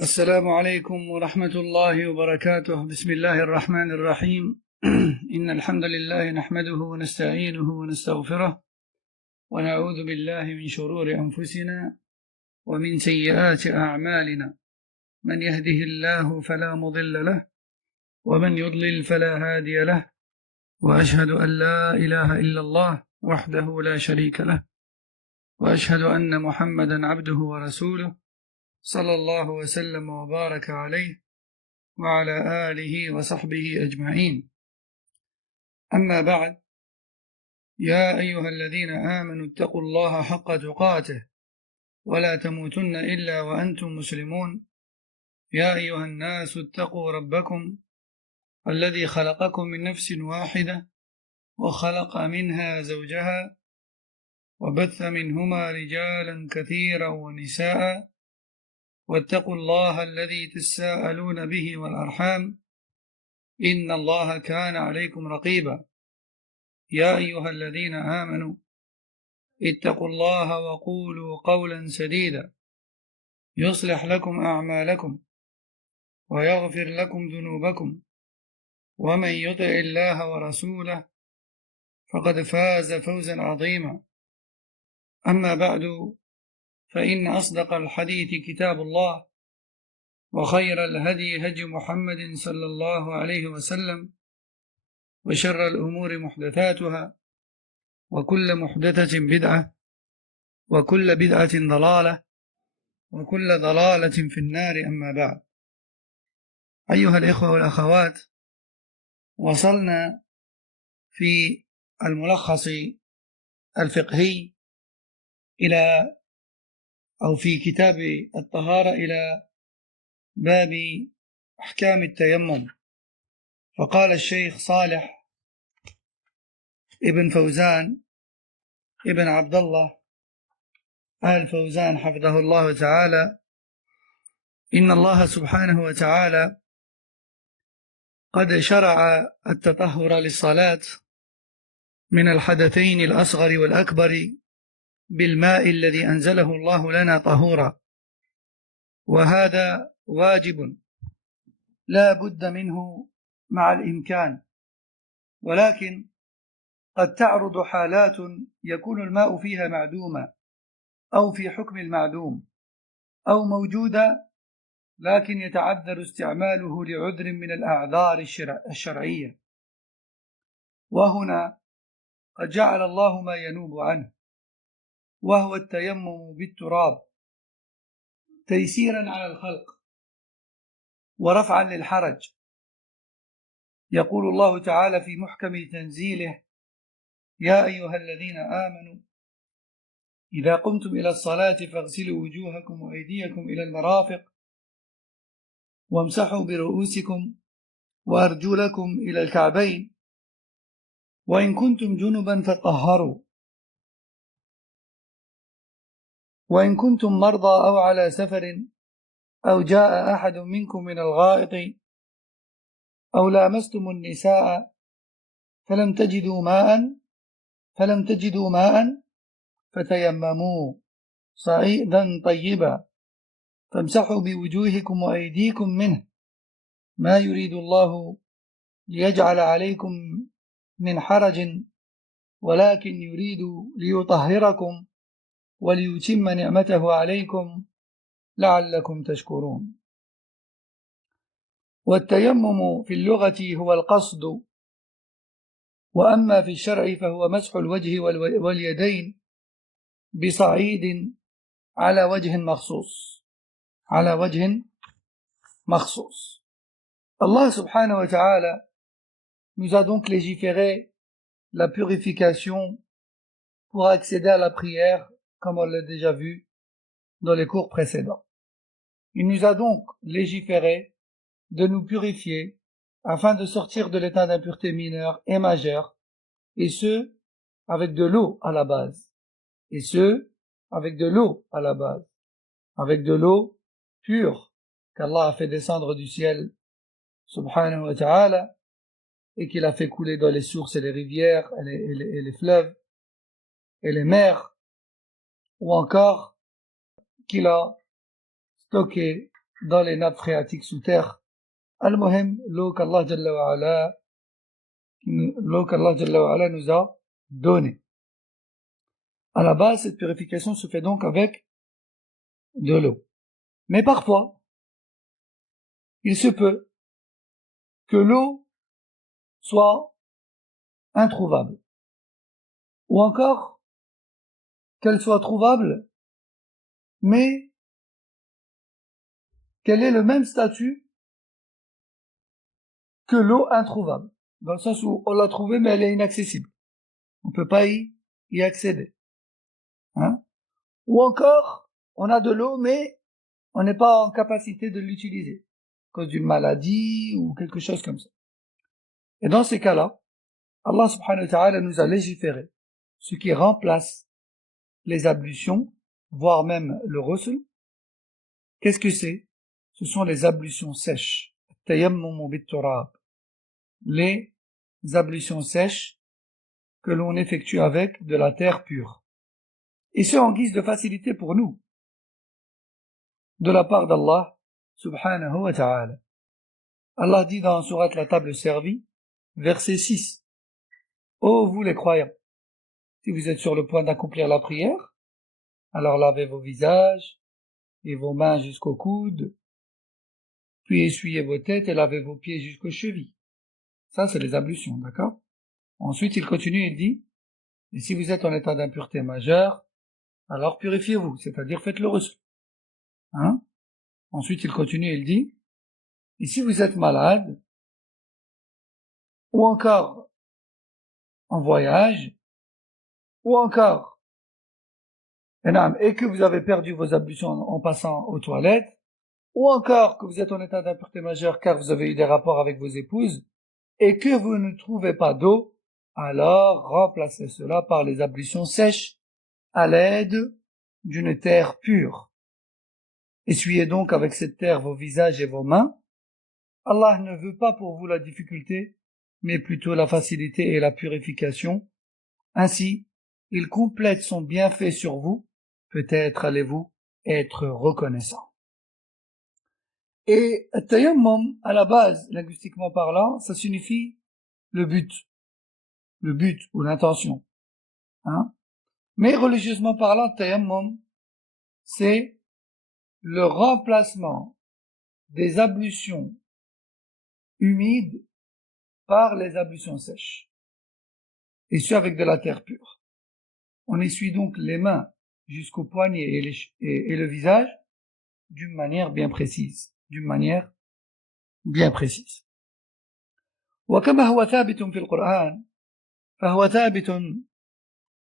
السلام عليكم ورحمة الله وبركاته. بسم الله الرحمن الرحيم. إن الحمد لله نحمده ونستعينه ونستغفره ونعوذ بالله من شرور أنفسنا ومن سيئات أعمالنا، من يهده الله فلا مضل له ومن يضلل فلا هادي له، وأشهد أن لا إله إلا الله وحده لا شريك له، وأشهد أن محمدا عبده ورسوله صلى الله وسلم وبارك عليه وعلى آله وصحبه أجمعين. أما بعد، يا أيها الذين آمنوا اتقوا الله حق تقاته ولا تموتن إلا وأنتم مسلمون. يا أيها الناس اتقوا ربكم الذي خلقكم من نفس واحدة وخلق منها زوجها وبث منهما رجالا كثيرا ونساء، واتقوا الله الذي تساءلون به والأرحام إن الله كان عليكم رقيبا. يا أيها الذين آمنوا اتقوا الله وقولوا قولا سديدا يصلح لكم أعمالكم ويغفر لكم ذنوبكم، ومن يطع الله ورسوله فقد فاز فوزا عظيما. أما بعد، فإن أصدق الحديث كتاب الله، وخير الهدي هدي محمد صلى الله عليه وسلم، وشر الأمور محدثاتها، وكل محدثة بدعة، وكل بدعة ضلالة، وكل ضلالة في النار. أما بعد، أيها الإخوة والأخوات، وصلنا في الملخص الفقهي في كتاب الطهارة إلى باب أحكام التيمم. فقال الشيخ صالح ابن فوزان ابن عبد الله آل فوزان حفظه الله تعالى: إن الله سبحانه وتعالى قد شرع التطهر للصلاة من الحدثين الأصغر والأكبر بالماء الذي أنزله الله لنا طهورا، وهذا واجب لا بد منه مع الإمكان، ولكن قد تعرض حالات يكون الماء فيها معدوما أو في حكم المعدوم أو موجودا، لكن يتعذر استعماله لعذر من الأعذار الشرعية، وهنا قد جعل الله ما ينوب عنه، وهو التيمم بالتراب، تيسيرا على الخلق ورفعا للحرج. يقول الله تعالى في محكم تنزيله: يا أيها الذين آمنوا إذا قمتم إلى الصلاة فاغسلوا وجوهكم وأيديكم إلى المرافق وامسحوا برؤوسكم وأرجلكم إلى الكعبين وإن كنتم جنبا فطهروا وإن كنتم مرضى أو على سفر أو جاء أحد منكم من الغائط أو لامستم النساء فلم تجدوا ماء فتيمموا صعيدا طيبا فامسحوا بوجوهكم وأيديكم منه، ما يريد الله ليجعل عليكم من حرج ولكن يريد ليطهركم وليتم نعمته عليكم لعلكم تشكرون. والتيمم في اللغة هو القصد، وأما في الشرع فهو مسح الوجه واليدين بصعيد على وجه مخصوص. Allah subhanahu wa ta'ala nous a donc légiféré la purification pour accéder à la prière, comme on l'a déjà vu dans les cours précédents. Il nous a donc légiféré de nous purifier afin de sortir de l'état d'impureté mineure et majeure, et ce, avec de l'eau à la base. Avec de l'eau pure qu'Allah a fait descendre du ciel, subhanahu wa ta'ala, et qu'il a fait couler dans les sources et les rivières et les fleuves et les mers, ou encore qu'il a stocké dans les nappes phréatiques sous terre. Al-Muhim, l'eau qu'Allah Jalla wa Ala nous a donnée. À la base, cette purification se fait donc avec de l'eau. Mais parfois, il se peut que l'eau soit introuvable. Ou encore, qu'elle soit trouvable, mais qu'elle ait le même statut que l'eau introuvable. Dans le sens où on l'a trouvée, mais elle est inaccessible. On ne peut pas y accéder. Hein? Ou encore, on a de l'eau, mais on n'est pas en capacité de l'utiliser, à cause d'une maladie ou quelque chose comme ça. Et dans ces cas-là, Allah subhanahu wa ta'ala nous a légiféré ce qui remplace les ablutions, voire même le ghusl. Qu'est-ce que c'est? Ce sont les ablutions sèches. Tayammum bit-turab. Les ablutions sèches que l'on effectue avec de la terre pure. Et ce en guise de facilité pour nous, de la part d'Allah subhanahu wa ta'ala. Allah dit dans Surat la table servie, verset 6, ô vous les croyants, si vous êtes sur le point d'accomplir la prière, alors lavez vos visages et vos mains jusqu'aux coudes, puis essuyez vos têtes et lavez vos pieds jusqu'aux chevilles. Ça, c'est les ablutions, d'accord? Ensuite, il continue, il dit, et si vous êtes en état d'impureté majeure, alors purifiez-vous, c'est-à-dire faites le ghusl. Hein? Ensuite, il continue, il dit, et si vous êtes malade, ou encore en voyage, ou encore, et que vous avez perdu vos ablutions en passant aux toilettes, ou encore que vous êtes en état d'impureté majeure car vous avez eu des rapports avec vos épouses, et que vous ne trouvez pas d'eau, alors remplacez cela par les ablutions sèches à l'aide d'une terre pure. Essuyez donc avec cette terre vos visages et vos mains. Allah ne veut pas pour vous la difficulté, mais plutôt la facilité et la purification. Ainsi, il complète son bienfait sur vous. Peut-être allez-vous être reconnaissant. Et tayammum, à la base, linguistiquement parlant, ça signifie le but ou l'intention. Hein? Mais religieusement parlant, tayammum, c'est le remplacement des ablutions humides par les ablutions sèches. Et ce avec de la terre pure. On essuie donc les mains jusqu'aux poignets et le visage d'une manière bien précise. وكما هو ثابت في القرآن فهو ثابت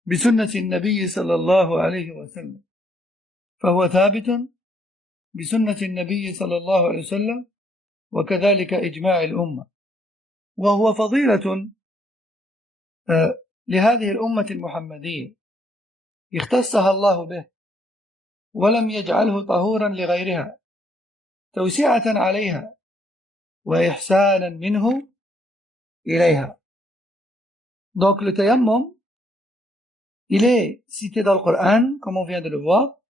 بسنة النبي صلى الله عليه وسلم وكذلك إجماع الأمة وهو فضيلة لهذه الأمة المحمدية اختصها الله به ولم يجعله طهورا لغيرها توسعة عليها وإحسانا منه إليها. Donc le tayammum, il est cité dans le Coran, comme on vient de le voir,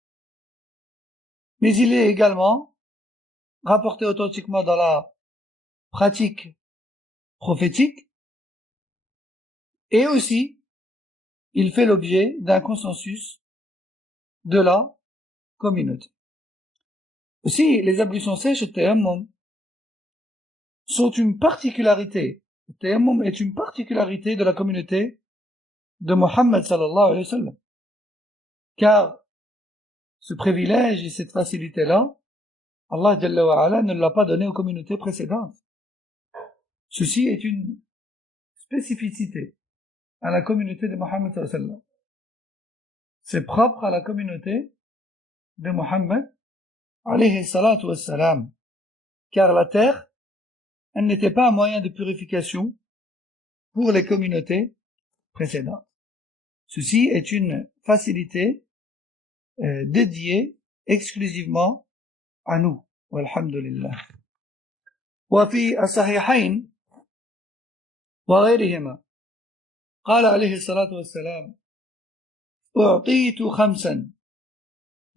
mais il est également rapporté authentiquement dans la pratique prophétique, et aussi il fait l'objet d'un consensus de la communauté. Aussi, les ablutions sèches, le tayammum, sont une particularité. Le tayammum est une particularité de la communauté de Mohammed sallallahu alayhi wa sallam. Car ce privilège et cette facilité-là, Allah Jalla wa Ala ne l'a pas donné aux communautés précédentes. Ceci est une spécificité à la communauté de Mohammed sallallahu alayhi wa sallam. C'est propre à la communauté de Mohammed alayhi salatu wassalam. Car la terre, elle n'était pas un moyen de purification pour les communautés précédentes. Ceci est une facilité dédiée exclusivement à nous. Walhamdulillah. وفي الصحيحين وغيرهما قال عليه الصلاة والسلام أعطيت 5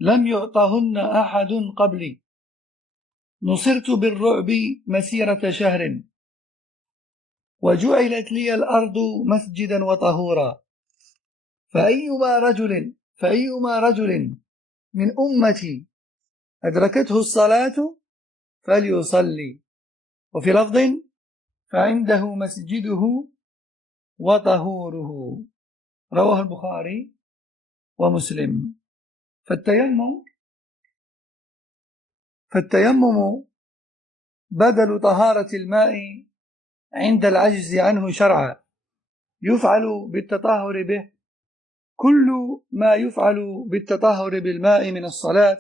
لم يعطهن أحد قبلي نصرت بالرعب مسيرة شهر وجعلت لي الأرض مسجدا وطهورا فأيما رجل من أمتي أدركته الصلاة فليصلي وفي لفظ فعنده مسجده وطهوره رواه البخاري ومسلم. فالتيمم بدل طهارة الماء عند العجز عنه شرعا، يفعل بالتطهر به كل ما يفعل بالتطهر بالماء من الصلاة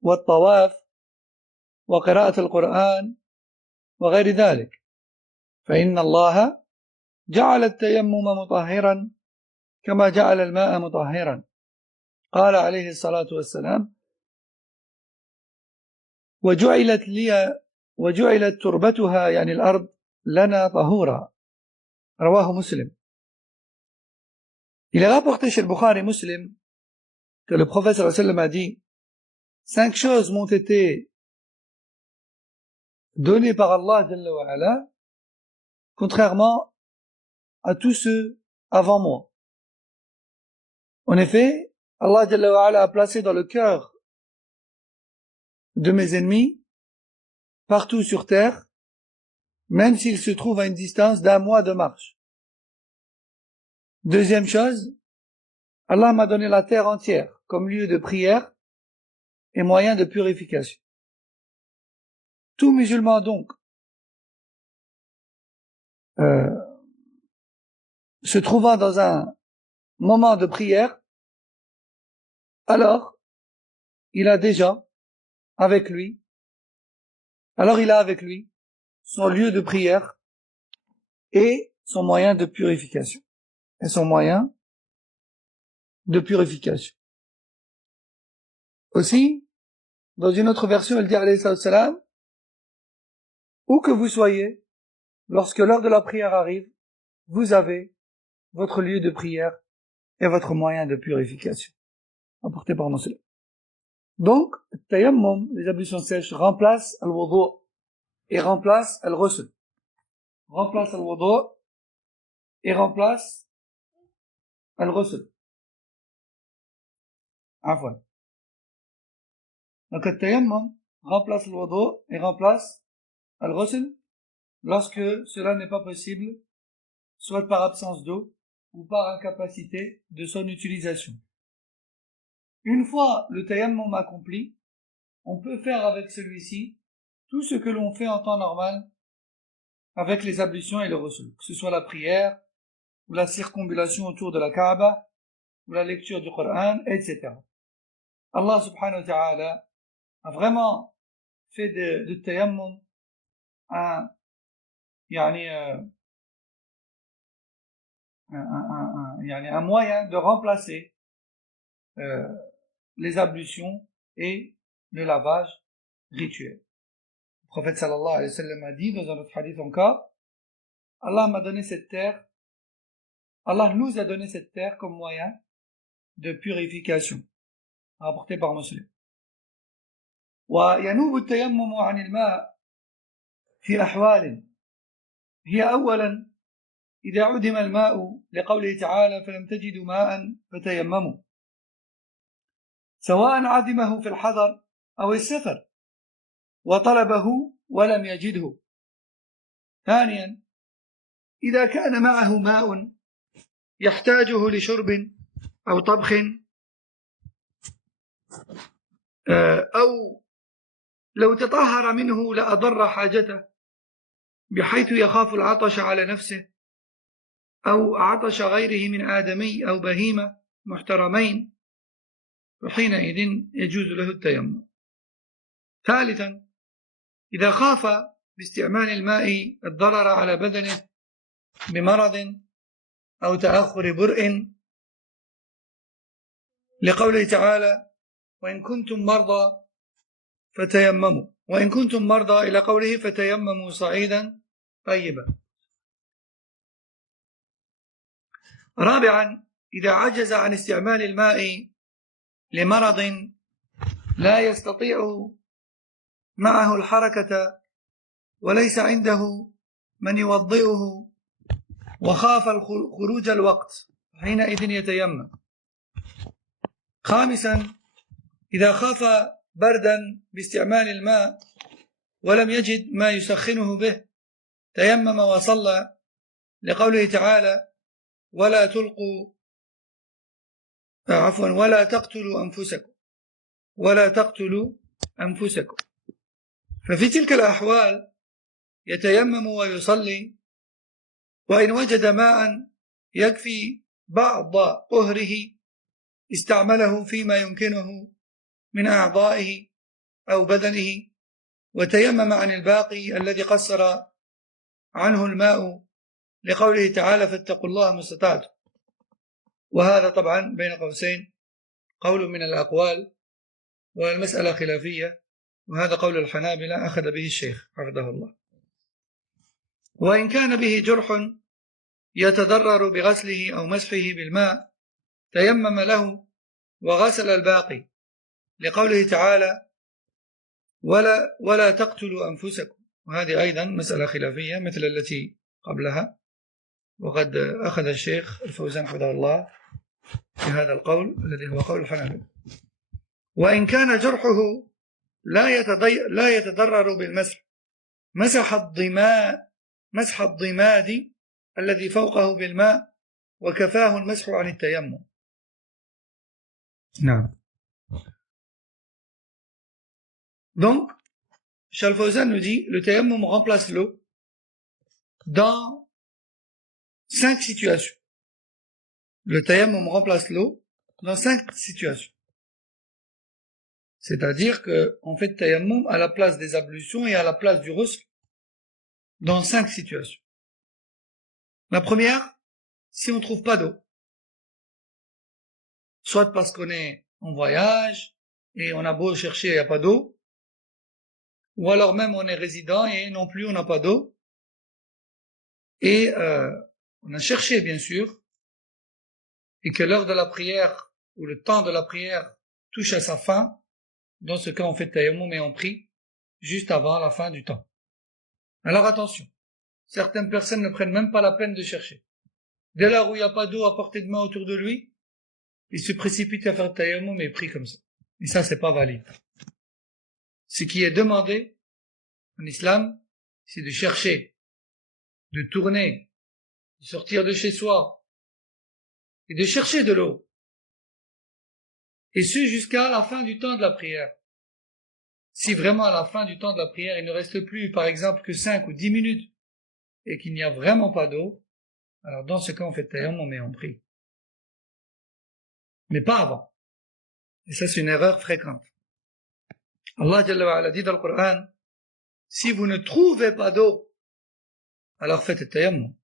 والطواف وقراءة القرآن وغير ذلك، فإن الله جعل التيمم مطهرا كما جعل الماء مطهرا. قال عليه الصلاة والسلام: وجعلت تربتها يعني الأرض لنا طهورا. رواه مسلم. Il est rapporté chez le Bukhari Muslim que le prophète sallallahu alayhi wa sallam a dit: 5 choses m'ont été données par Allah Jalla wa Ala, contrairement à tous ceux avant moi. En effet, Allah Jalla wa Ala a placé dans le cœur de mes ennemis, partout sur terre, même s'ils se trouvent à une distance d'1 mois de marche. Deuxième chose, Allah m'a donné la terre entière comme lieu de prière et moyen de purification. Tout musulman donc se trouvant dans un moment de prière, alors il a avec lui son lieu de prière et son moyen de purification. Aussi, dans une autre version, il dit alayhi salam: où que vous soyez, lorsque l'heure de la prière arrive, vous avez votre lieu de prière et votre moyen de purification. Apporté par Muslim. Donc, tayammum, les ablutions sèches, remplace al-wudu et remplace al-ghusl. Remplace al-wudu et remplace al-ghusl. Afwan. Donc, le tayammum remplace al-wudu et remplace al-ghusl lorsque cela n'est pas possible, soit par absence d'eau ou par incapacité de son utilisation. Une fois le tayammum accompli, on peut faire avec celui-ci tout ce que l'on fait en temps normal avec les ablutions et le ghusl, que ce soit la prière, ou la circumambulation autour de la Kaaba, ou la lecture du Coran, etc. Allah subhanahu wa ta'ala a vraiment fait de tayammum un moyen de remplacer les ablutions et le lavage rituel. Le prophète sallallahu alayhi wa sallam a dit dans un autre hadith encore: Allah nous a donné cette terre comme moyen de purification, rapporté par Muslim. وينوب التيمم عن الماء في أحوال هي أولا إذا عدم الماء لقوله تعالى: فلم تجدوا ماء فتيمموا، سواء عدمه في الحضر أو السفر وطلبه ولم يجده. ثانيا إذا كان معه ماء يحتاجه لشرب أو طبخ أو لو تطهر منه لأضر حاجته بحيث يخاف العطش على نفسه أو عطش غيره من آدمي أو بهيمة محترمين، وحينئذ يجوز له التيمم. ثالثا إذا خاف باستعمال الماء الضرر على بدنه بمرض أو تأخر برء لقوله تعالى: وإن كنتم مرضى إلى قوله: فتيمموا صعيدا طيبا. رابعا إذا عجز عن استعمال الماء لمرض لا يستطيع معه الحركة وليس عنده من يوضئه وخاف خروج الوقت حينئذ يتيمم. خامسا إذا خاف بردا باستعمال الماء ولم يجد ما يسخنه به تيمم وصلى لقوله تعالى ولا تلقوا ولا تقتلوا أنفسكم. ففي تلك الأحوال يتيمم ويصلي، وإن وجد ماء يكفي بعض طهره استعمله فيما يمكنه من أعضائه أو بدنه وتيمم عن الباقي الذي قصر عنه الماء لقوله تعالى فاتقوا الله ما استطعتم. وهذا طبعا بين قوسين قول من الأقوال والمسألة خلافية، وهذا قول الحنابلة أخذ به الشيخ حفظه الله. وإن كان به جرح يتضرر بغسله أو مسحه بالماء تيمم له وغسل الباقي لقوله تعالى ولا تقتلوا أنفسكم، وهذه أيضا مسألة خلافية مثل التي قبلها، وقد أخذ الشيخ الفوزان حفظه الله في هذا القول الذي هو قول الحنابلة. وإن كان جرحه لا يتضرر بالمسح مسح الضماد الذي فوقه بالماء وكفاه المسح عن التيمم. نعم. Donc, Cheikh Al-Fawzan nous dit, le tayammum remplace l'eau dans 5 situations. Le tayammum remplace l'eau dans 5 situations. C'est-à-dire qu'on fait tayammum à la place des ablutions et à la place du ghusl dans 5 situations. La première, si on ne trouve pas d'eau, soit parce qu'on est en voyage et on a beau chercher, il n'y a pas d'eau, ou alors même on est résident et non plus on n'a pas d'eau, et on a cherché bien sûr, et que l'heure de la prière ou le temps de la prière touche à sa fin, dans ce cas on fait tayammum et on prie juste avant la fin du temps. Alors attention, certaines personnes ne prennent même pas la peine de chercher. Dès lors où il n'y a pas d'eau à portée de main autour de lui, il se précipite à faire tayammum et prie comme ça. Et ça, c'est pas valide. Ce qui est demandé en islam, c'est de chercher, de tourner, de sortir de chez soi et de chercher de l'eau. Et ce jusqu'à la fin du temps de la prière. Si vraiment à la fin du temps de la prière, il ne reste plus, par exemple, que 5 ou 10 minutes et qu'il n'y a vraiment pas d'eau, alors dans ce cas, on fait tayammum et on prie. Mais pas avant. Et ça, c'est une erreur fréquente. Allah Jalla wa Ala dit dans le Coran, si vous ne trouvez pas d'eau, alors faites tayammum.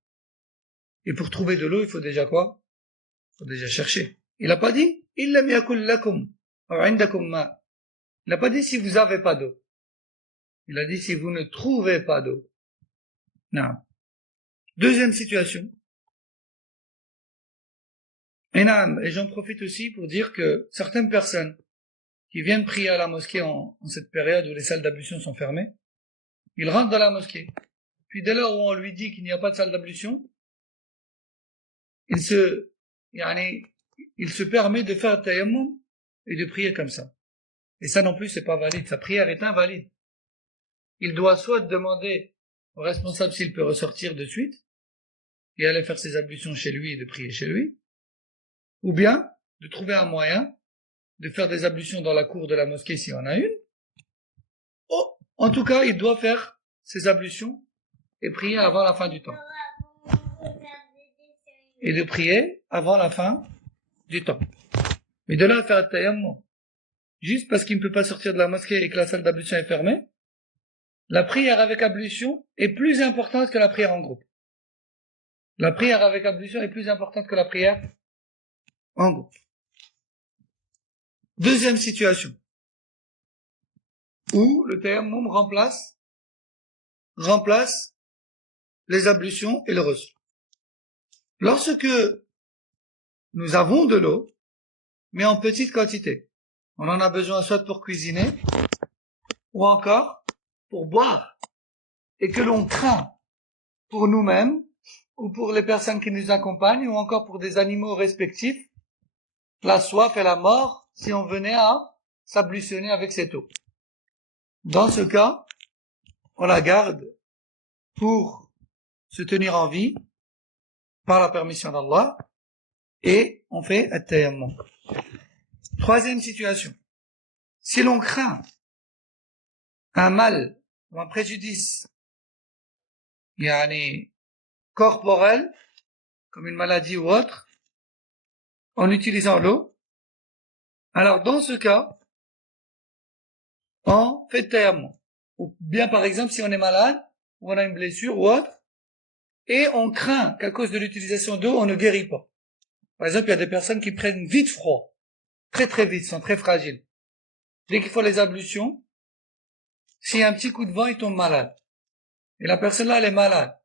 Et pour trouver de l'eau, il faut déjà quoi? Il faut déjà chercher. Il n'a pas dit, illam yakul lakum aw indakum ma. Il n'a pas dit si vous n'avez pas d'eau. Il a dit si vous ne trouvez pas d'eau. Non. Deuxième situation. Et j'en profite aussi pour dire que certaines personnes qui viennent prier à la mosquée en cette période où les salles d'ablution sont fermées, ils rentrent dans la mosquée. Puis dès lors où on lui dit qu'il n'y a pas de salle d'ablution, il se permet de faire tayammum et de prier comme ça. Et ça non plus, c'est pas valide. Sa prière est invalide. Il doit soit demander au responsable s'il peut ressortir de suite et aller faire ses ablutions chez lui et de prier chez lui, ou bien de trouver un moyen de faire des ablutions dans la cour de la mosquée s'il y en a une. Oh, en tout cas, il doit faire ses ablutions et prier avant la fin du temps. Et de prier avant la fin du temps. Mais de là à faire tayammum, juste parce qu'il ne peut pas sortir de la mosquée et que la salle d'ablution est fermée, la prière avec ablution est plus importante que la prière en groupe. La prière avec ablution est plus importante que la prière en groupe. Deuxième situation, où le tayammum remplace les ablutions et le ghusl. Lorsque nous avons de l'eau, mais en petite quantité, on en a besoin soit pour cuisiner, ou encore pour boire et que l'on craint pour nous-mêmes ou pour les personnes qui nous accompagnent ou encore pour des animaux respectifs, la soif et la mort si on venait à s'ablutionner avec cette eau. Dans ce cas, on la garde pour se tenir en vie par la permission d'Allah et on fait at-tayammum. Troisième situation. Si l'on craint un mal ou un préjudice corporel, comme une maladie ou autre, en utilisant l'eau, alors dans ce cas, on fait tayammum. Ou bien par exemple si on est malade, ou on a une blessure ou autre, et on craint qu'à cause de l'utilisation d'eau, on ne guérit pas. Par exemple, il y a des personnes qui prennent vite froid, très très vite, sont très fragiles. Dès qu'il faut les ablutions, s'il y a un petit coup de vent, ils tombent malades. Et la personne là, elle est malade.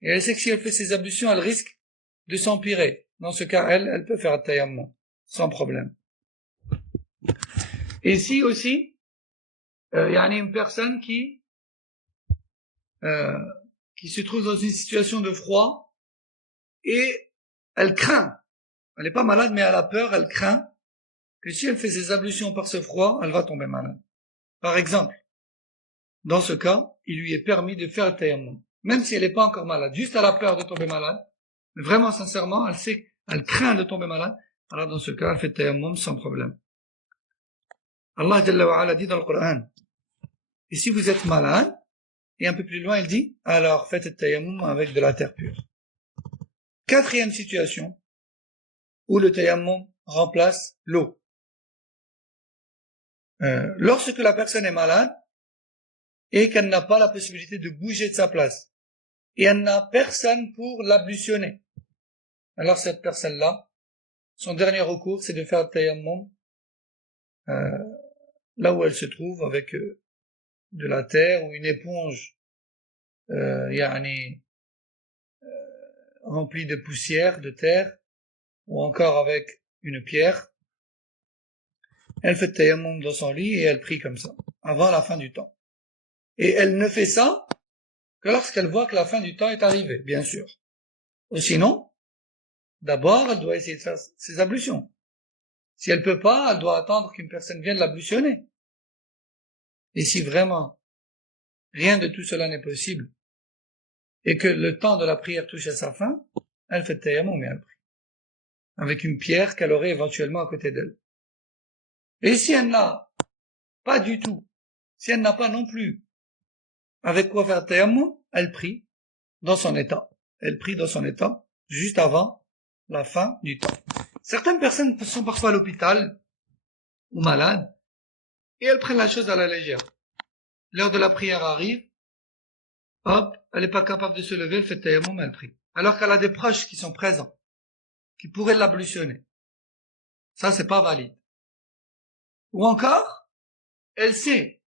Et elle sait que si elle fait ses ablutions, elle risque de s'empirer. Dans ce cas, elle peut faire un tayammum, sans problème. Et si aussi, il y a une personne qui se trouve dans une situation de froid et elle craint. Elle n'est pas malade, mais elle a peur, elle craint que si elle fait ses ablutions par ce froid, elle va tomber malade. Par exemple, dans ce cas, il lui est permis de faire le tayammum. Même si elle n'est pas encore malade, juste elle a peur de tomber malade, mais vraiment sincèrement, elle sait, elle craint de tomber malade, alors dans ce cas, elle fait le tayammum sans problème. Allah Jalla wa Ala dit dans le Coran, et si vous êtes malade, et un peu plus loin, il dit, alors faites le tayammum avec de la terre pure. Quatrième situation, où le tayammum remplace l'eau. Lorsque la personne est malade, et qu'elle n'a pas la possibilité de bouger de sa place, et elle n'a personne pour l'ablutionner, alors cette personne-là, son dernier recours, c'est de faire le tayammum là où elle se trouve, avec de la terre ou une éponge remplie de poussière, de terre, ou encore avec une pierre. Elle fait le tayammum dans son lit et elle prie comme ça, avant la fin du temps. Et elle ne fait ça que lorsqu'elle voit que la fin du temps est arrivée, bien sûr. Ou sinon, d'abord, elle doit essayer de faire ses ablutions. Si elle peut pas, elle doit attendre qu'une personne vienne l'ablutionner. Et si vraiment rien de tout cela n'est possible, et que le temps de la prière touche à sa fin, elle fait le tayammum et elle prie, avec une pierre qu'elle aurait éventuellement à côté d'elle. Et si elle n'a pas du tout, si elle n'a pas non plus avec quoi faire le tayammum, elle prie dans son état. Elle prie dans son état, juste avant la fin du temps. Certaines personnes sont parfois à l'hôpital, ou malades, et elles prennent la chose à la légère. L'heure de la prière arrive, hop, elle n'est pas capable de se lever, elle fait tayammum, elle prie. Alors qu'elle a des proches qui sont présents, qui pourraient l'ablutionner. Ça, c'est pas valide. Ou encore, elle sait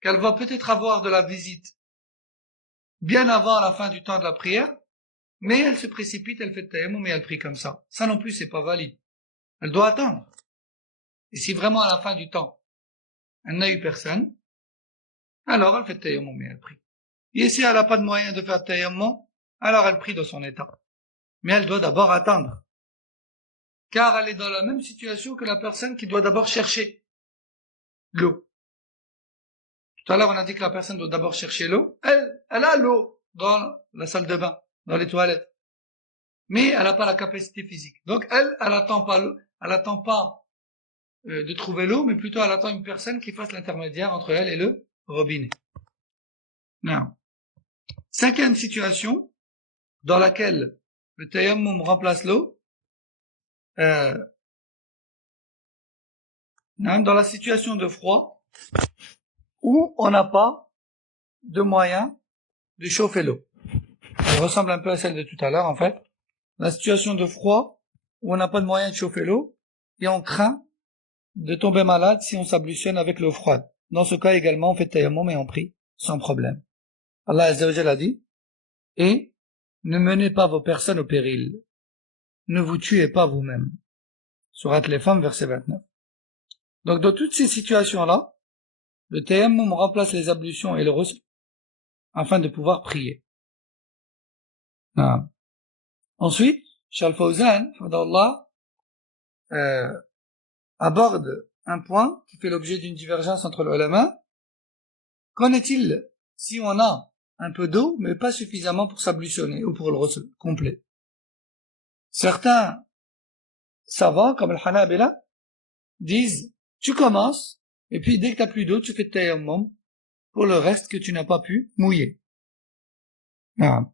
qu'elle va peut-être avoir de la visite bien avant la fin du temps de la prière, mais elle se précipite, elle fait tayammum et elle prie comme ça. Ça non plus, c'est pas valide. Elle doit attendre. Et si vraiment à la fin du temps, elle n'a eu personne, alors elle fait tayammum et elle prie. Et si elle n'a pas de moyen de faire tayammum, alors elle prie dans son état. Mais elle doit d'abord attendre. Car elle est dans la même situation que la personne qui doit d'abord chercher l'eau. Tout à l'heure, on a dit que la personne doit d'abord chercher l'eau. Elle a l'eau dans la salle de bain, dans les toilettes. Mais elle n'a pas la capacité physique. Donc elle attend pas de trouver l'eau, mais plutôt elle attend une personne qui fasse l'intermédiaire entre elle et le robinet. Non. Cinquième situation, dans laquelle le tayammum remplace l'eau, dans la situation de froid, où on n'a pas de moyen de chauffer l'eau. Elle ressemble un peu à celle de tout à l'heure, en fait. La situation de froid, où on n'a pas de moyen de chauffer l'eau, et on craint de tomber malade si on s'ablutionne avec l'eau froide. Dans ce cas également, on fait tayammum et on prie, sans problème. Allah Azza wa Jalla a dit, et ne menez pas vos personnes au péril. Ne vous tuez pas vous-même. Sourate les femmes, verset 29. Donc dans toutes ces situations-là, Le tayammum remplace les ablutions et le ghusl afin de pouvoir prier. Ah. Ensuite, Cheikh Al-Fawzan, aborde un point qui fait l'objet d'une divergence entre les ulama. Qu'en est-il si on a un peu d'eau, mais pas suffisamment pour s'ablutionner ou pour le ghusl complet? Certains savants, comme le Hanabila, disent, tu commences, et puis dès que tu n'as plus d'eau, tu fais le tayammum pour le reste que tu n'as pas pu mouiller. Ah.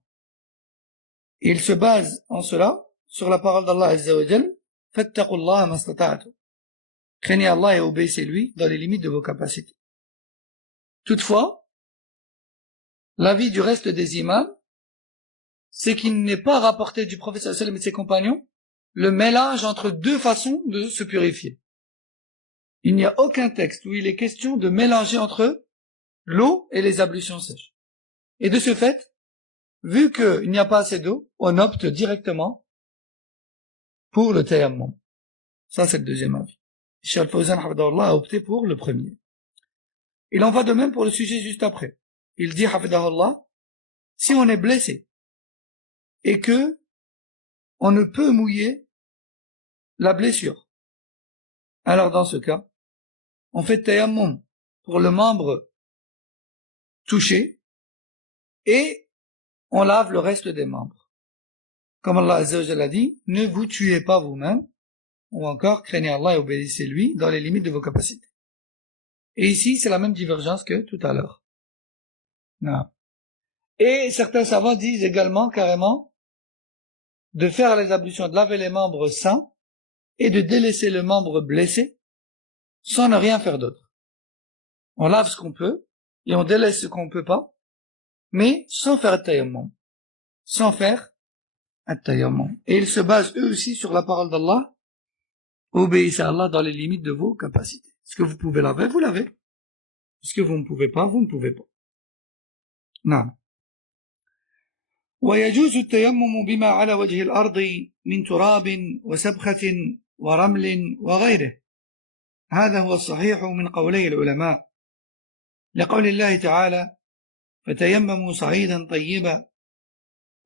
Et il se base en cela sur la parole d'Allah Azza wa Jal, fattaqullaha mastata'tu. Craignez Allah et obéissez-lui dans les limites de vos capacités. Toutefois, l'avis du reste des imams, c'est qu'il n'est pas rapporté du prophète sallallahu alayhi wa sallam et de ses compagnons le mélange entre deux façons de se purifier. Il n'y a aucun texte où il est question de mélanger entre l'eau et les ablutions sèches. Et de ce fait, vu qu'il n'y a pas assez d'eau, on opte directement pour le tayammum. Ça, c'est le deuxième avis. Cheikh Al-Fawzan hafidahullah a opté pour le premier. Il en va de même pour le sujet juste après. Il dit hafidahullah, si on est blessé et que on ne peut mouiller la blessure, alors dans ce cas, on fait tayammum pour le membre touché et on lave le reste des membres. Comme Allah Azza wa Jalla a dit, ne vous tuez pas vous-même, ou encore craignez Allah et obéissez-lui dans les limites de vos capacités. Et ici, c'est la même divergence que tout à l'heure. Non. Et certains savants disent également carrément de faire les ablutions, de laver les membres sains et de délaisser le membre blessé sans ne rien faire d'autre. On lave ce qu'on peut et on délaisse ce qu'on ne peut pas, mais sans faire tayammum. Sans faire tayammum. Et ils se basent eux aussi sur la parole d'Allah. Obéissez à Allah dans les limites de vos capacités. Ce que vous pouvez laver, vous lavez. Ce que vous ne pouvez pas, vous ne pouvez pas. Non. ويجوز التيمم بما على وجه الأرض من تراب وسبخة ورمل وغيره. هذا هو الصحيح من قولي العلماء لقول الله تعالى فتيمموا صعيدا طيبا.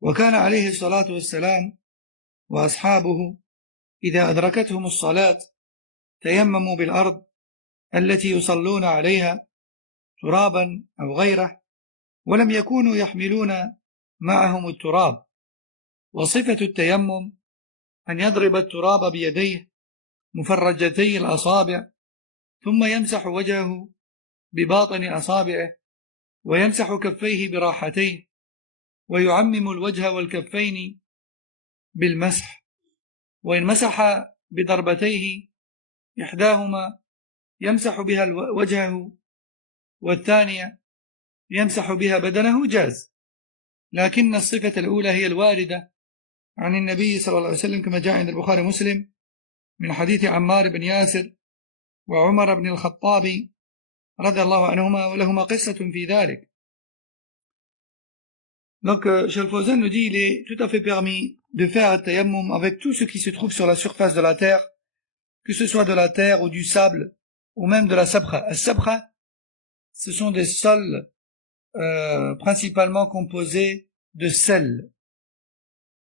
وكان عليه الصلاة والسلام وأصحابه إذا أدركتهم الصلاة تيمموا بالأرض التي يصلون عليها ترابا أو غيره ولم يكونوا يحملون معهم التراب. وصفة التيمم أن يضرب التراب بيديه مفرجتي الأصابع ثم يمسح وجهه بباطن أصابعه ويمسح كفيه براحتيه ويعمم الوجه والكفين بالمسح. وإن مسح بضربتيه إحداهما يمسح بها وجهه والثانية يمسح بها بدنه جاز. لكن الصفة الأولى هي الواردة عن النبي صلى الله عليه وسلم كما جاء عند البخاري ومسلم من حديث عمار بن ياسر وعمر بن الخطاب رضي الله عنهما ولهما قصة في ذلك. Donc, Cheikh Al-Fawzan nous dit, il est tout à fait permis de faire un tayammum avec tout ce qui se trouve sur la surface de la terre, que ce soit de la terre ou du sable, ou même de la sabra. La sabra, ce sont des sols principalement composés de sel,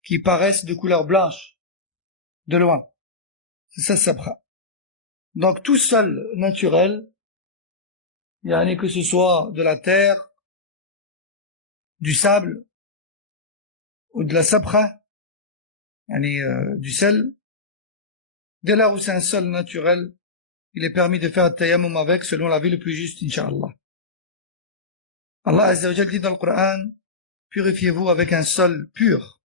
qui paraissent de couleur blanche, de loin. C'est ça, sabra. Donc, tout sol naturel, que ce soit de la terre, du sable, ou de la sabra, du sel, dès lors où c'est un sol naturel, il est permis de faire un tayammum avec, selon la vie le plus juste, Inch'Allah. Allah Azza wa Jal dit dans le Coran, purifiez-vous avec un sol pur.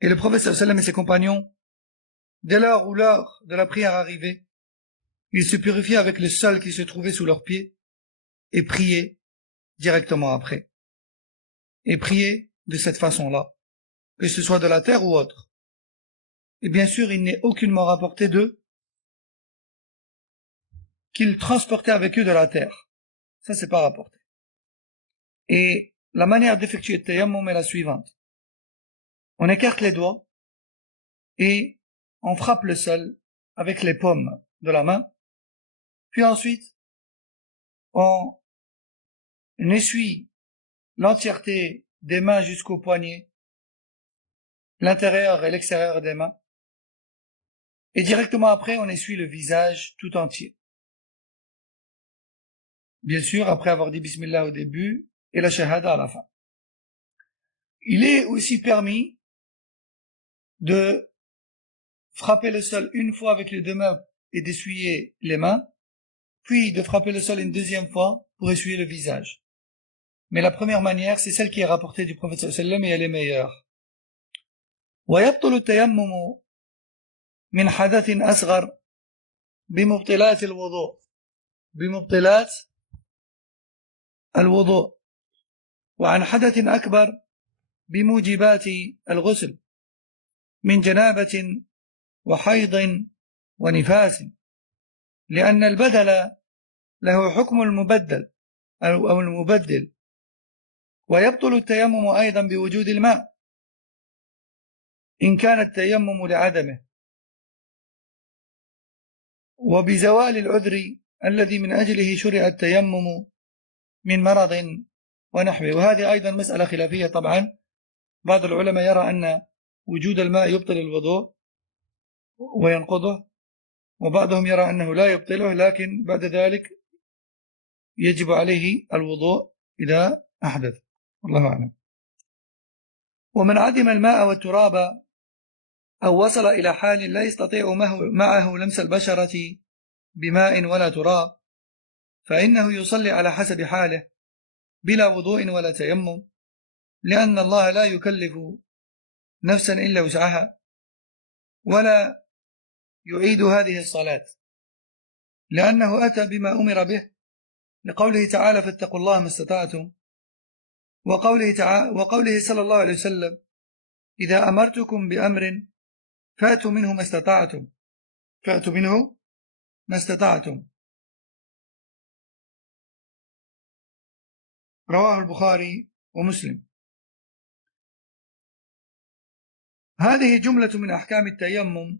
Et le prophète sallallahu alayhi wa sallam et ses compagnons, dès lors où l'heure de la prière arrivait, ils se purifiaient avec le sol qui se trouvait sous leurs pieds et priaient directement après. Et priaient de cette façon-là, que ce soit de la terre ou autre. Et bien sûr, il n'est aucunement rapporté d'eux qu'ils transportaient avec eux de la terre. Ça, c'est pas rapporté. Et la manière d'effectuer le tayammum est la suivante. On écarte les doigts et on frappe le sol avec les paumes de la main. Puis ensuite, on essuie l'entièreté des mains jusqu'au poignet, l'intérieur et l'extérieur des mains, et directement après on essuie le visage tout entier. Bien sûr, après avoir dit Bismillah au début et la Shahada à la fin. Il est aussi permis de frapper le sol une fois avec les deux mains et d'essuyer les mains, puis de frapper le sol une deuxième fois pour essuyer le visage. Mais la première manière, c'est celle qui est rapportée du prophète sallallahu alayhi wa sallam et elle est meilleure. ويبطل التيمم من حدث أصغر بمبطلات الوضوء وعن حدث أكبر بموجبات الغسل من جنابة وحيض ونفاس لأن البدل له حكم المبدل أو المبدل ويبطل التيمم أيضا بوجود الماء إن كان التيمم لعدمه وبزوال العذر الذي من أجله شرع التيمم من مرض ونحوه. وهذه أيضا مسألة خلافية طبعا. بعض العلماء يرى أن وجود الماء يبطل الوضوء وينقضه، وبعضهم يرى أنه لا يبطله لكن بعد ذلك يجب عليه الوضوء إذا أحدث، والله أعلم. ومن عدم الماء والتراب أو وصل إلى حال لا يستطيع معه لمس البشرة بماء ولا تراب فإنه يصلي على حسب حاله بلا وضوء ولا تيمم، لأن الله لا يكلف نفسا إلا وسعها ولا يعيد هذه الصلاة، لأنه أتى بما أمر به لقوله تعالى فاتقوا الله ما استطعتم، وقوله صلى الله عليه وسلم إذا أمرتكم بأمر فأتوا منه ما استطعتم. رواه البخاري ومسلم. هذه جملة من أحكام التيمم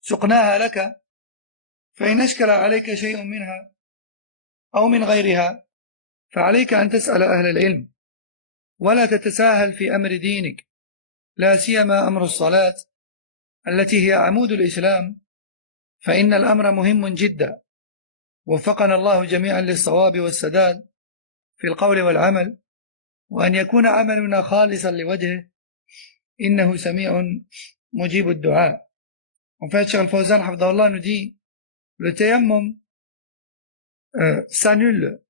سقناها لك، فإن أشكل عليك شيء منها أو من غيرها فعليك أن تسأل أهل العلم ولا تتساهل في أمر دينك، لا سيما أمر الصلاة التي هي عمود الإسلام، فإن الأمر مهم جدا. وفقنا الله جميعا للصواب والسداد في القول والعمل، وأن يكون عملنا خالصا لوجهه إنه سميع مجيب الدعاء. En fait, Cheikh Al-Fawzan Hafidahullah nous dit le tayammum s'annule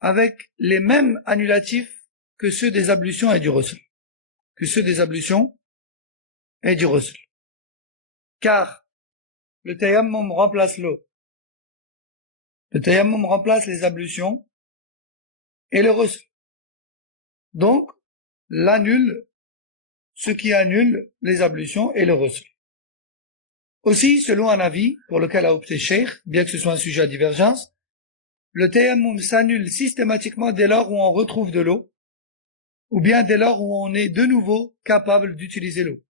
avec les mêmes annulatifs que ceux des ablutions et du ghusl. Car le tayammum remplace l'eau. Le tayammum remplace les ablutions et le ghusl. Donc, l'annule ce qui annule les ablutions et le ghusl. Aussi, selon un avis pour lequel a opté Cheikh, bien que ce soit un sujet à divergence, le tayammum s'annule systématiquement dès lors où on retrouve de l'eau, ou bien dès lors où on est de nouveau capable d'utiliser l'eau.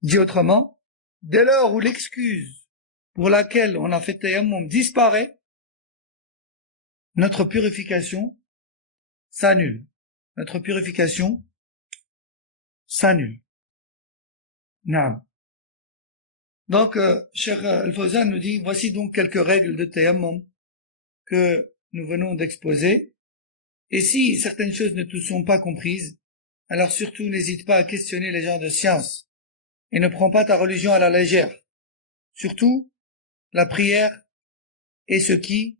Dit autrement, dès lors où l'excuse pour laquelle on a fait tayammum disparaît, notre purification s'annule. Naam. Donc, Cheikh Al-Fawzan nous dit, voici donc quelques règles de tayammum que nous venons d'exposer. Et si certaines choses ne te sont pas comprises, alors surtout n'hésite pas à questionner les gens de science et ne prends pas ta religion à la légère. Surtout, la prière est ce qui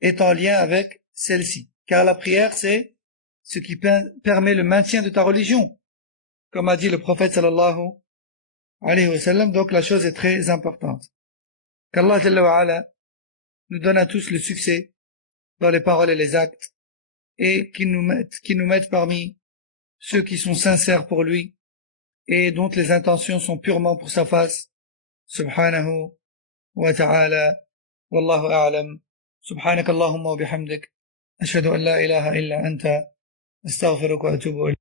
est en lien avec celle-ci. Car la prière, c'est ce qui permet le maintien de ta religion. Comme a dit le prophète sallallahu alayhi wa sallam, donc la chose est très importante. Qu'Allah Jalla wa Ala nous donne à tous le succès dans les paroles et les actes, et qui nous mette parmi ceux qui sont sincères pour lui, et dont les intentions sont purement pour sa face. Subhanahu wa ta'ala. Wallahu a'lam. Subhanakallahumma wa bihamdik. Ashhadu an la ilaha illa anta. Astaghfiruka wa atubu ilayk.